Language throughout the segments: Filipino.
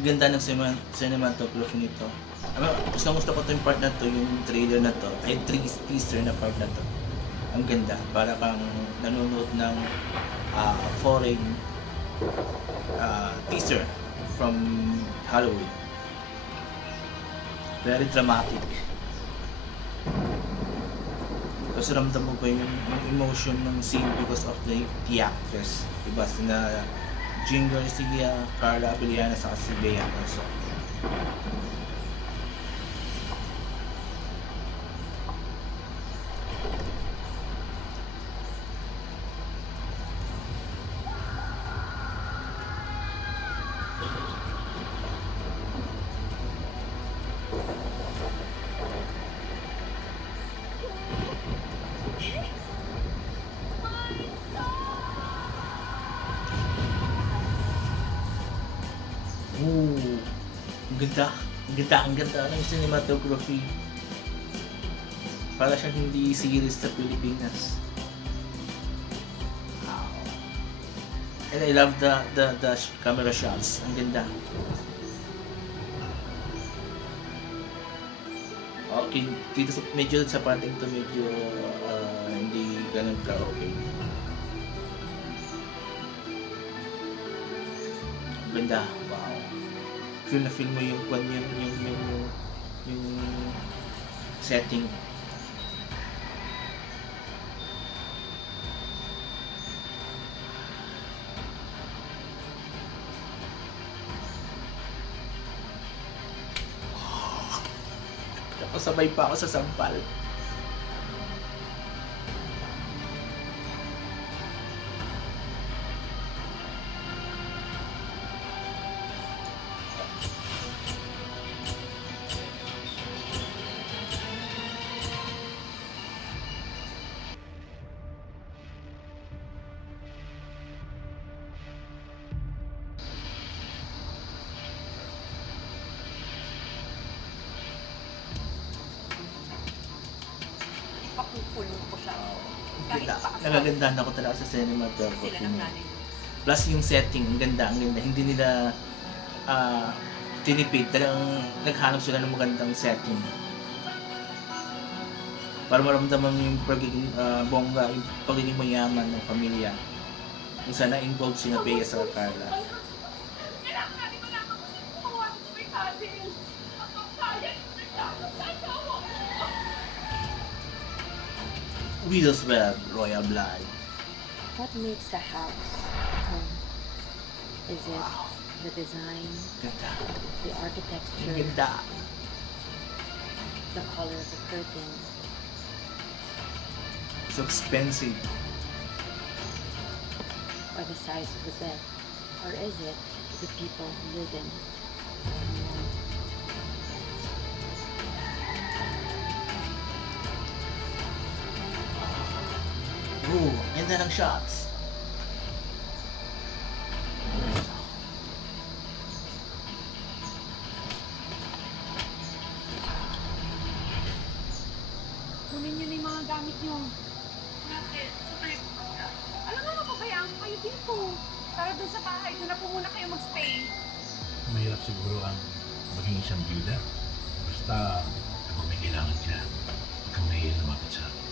ganda ng cinematography nito. Gusto ko to yung part na to, yung trailer na to, ay teaser na part na to. Ang ganda, para kang nanonood ng foreign teaser from Halloween. Very dramatic. Tapos ramdam mo pa yung emotion ng scene because of the actress. Diba? Sina Jean Garcia, Carla Abellana, saka si Bea Alonso. Ang ganda ng cinematography. Para siyang hindi series sa Pilipinas. Wow. And I love the camera shots. Ang ganda. Okay, dito medyo sa parting to medyo hindi ganun ka okay. Ang ganda. Wow. Feel na feel mo yung setting. Tapos sabay pa ako sa sampal. Pakukulong ko siya. Kahit paasal. Nagagandahan ako talaga sa cinematography. Plus yung setting, ang ganda. Hindi nila tinipid. Talagang naghanap sila ng magandang setting. Para maramdaman yung pagiging bongga, yung pagiging mayaman ng pamilya. Kung saan na-involved si Bea sa Carla. Widow's Web, Royal Blood. What makes a house home? Is it the design, Ganda. the architecture, Ganda. the color of the curtain, So expensive. or the size of the bed? Or is it the people who live in it? Ooh, ganda ng shots. Kunin niyo na yung mga gamit niyo. Bakit? Alam mo, mapabayaan ko kayo dito. Para dun sa bahay, doon na po muna kayo magstay. Mahirap siguro ang maging isang bida. Basta kapag may kailangan siya, huwag kang mahiya lumapit sa akin.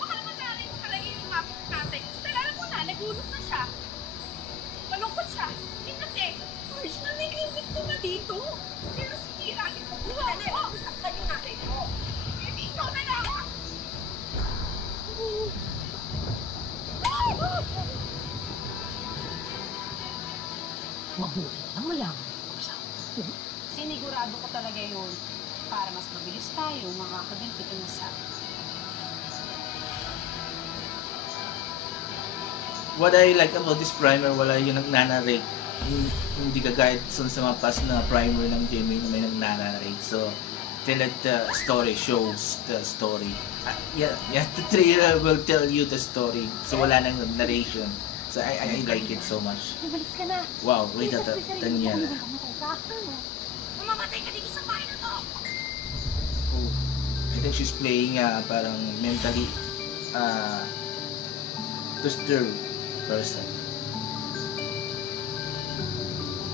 Baka naman nanay ko talaga yung lumapit sa tatay. Dahil alam mo na, nagulog na siya. Malungkot siya. Hindi. Marge, nanay kayong biktima dito. Pero sitira ito. Buha mo. Saktan yung nanay ko. Hindi ikaw na lang. Mabuti na malaman ko sa Sinigurado ko talaga yun. Para mas mabilis tayo makakabinti sa What I like about this primer, wala yung nagnanarrate. Hindi kagaya sa mga past na primer ng Jamie na may nagnanarrate. So, they let the story shows the story. Yeah, the trailer will tell you the story. So, wala nang narration. So, I like it so much. Nabalis ka na. Wow, wait at Daniela. Mamamatay ka dito sa bahay na to! Oh, I think she's playing parang mentally disturbed person.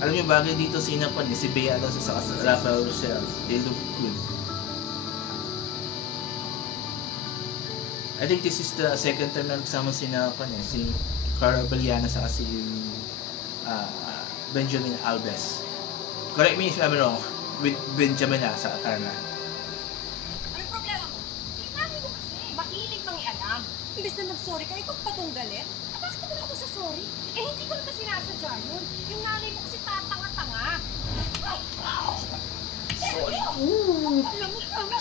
Alam niyo, bagay dito si Inapan, si Bea Alonso sa Rafael Rosel. They look good. I think this is the second time na nagsama si Inapan si Cara Abellana sa si Benjamin Alves. Correct me if I'm wrong, with Benjamin sa Carla. Anong problema mo? Sinabi mo kasi, makinig mang ialam. Imbes na mag-sorry ka, ikaw pa tong galit? Bakit naman ako sa sorry? Eh, hindi ko naman sinasadya yun. Yung nanay mo kasi tatanga-tanga. Ay! Sorry! Alam mo, tama.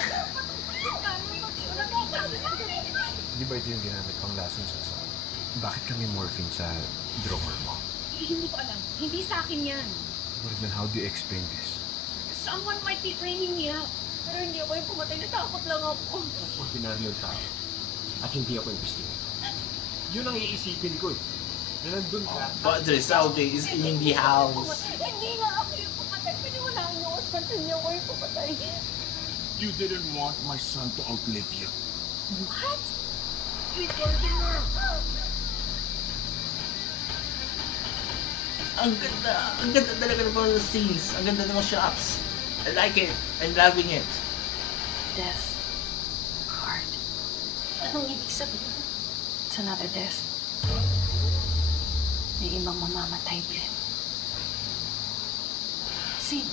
Di ba ito yung ginamit pang lason sa asawa? Bakit kami morphine sa drawer mo? Eh, hindi ko alam. Hindi sa akin yan. Well, then how do you explain this? Someone might be framing me up. Pero hindi ako yung pumatay. Natakot lang ako. Ordinaryong tao. At hindi ako investigator. Yun ang iisipin ko eh. Na nandun ka. But Rizalde is in the house. Hindi nga ako yung pumatay. Piniwalaan niyo ako. Pansin niyo ako yung pumatay. You didn't want my son to outlive you. What? Wait, Gardner. Ang ganda talaga ng mga scenes. Ang ganda ng mga shots. I like it. I'm loving it. Death. Hard. Anong ibig sabihin? It's another death. May ibang mamamatay din. Sino?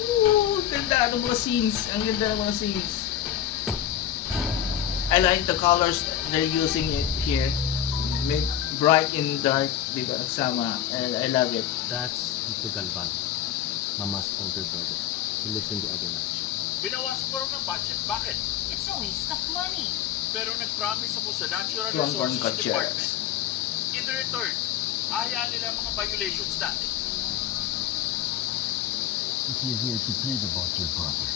Ooh, ganda ng mga scenes. Ang ganda ng mga scenes. I like the colors they're using it here. Bright and dark, di ba, nagsama. And I love it. That's Tito Galvan, Mama's older brother. He lives in the other mansion. Binawasan ko rin ng budget. Bakit? It's a waste of money. Pero nag-promise ako sa Natural Tuwang Resources Gutierrez. Department. In return, hayaan nila mga violations natin. If you're here to plead about your brother,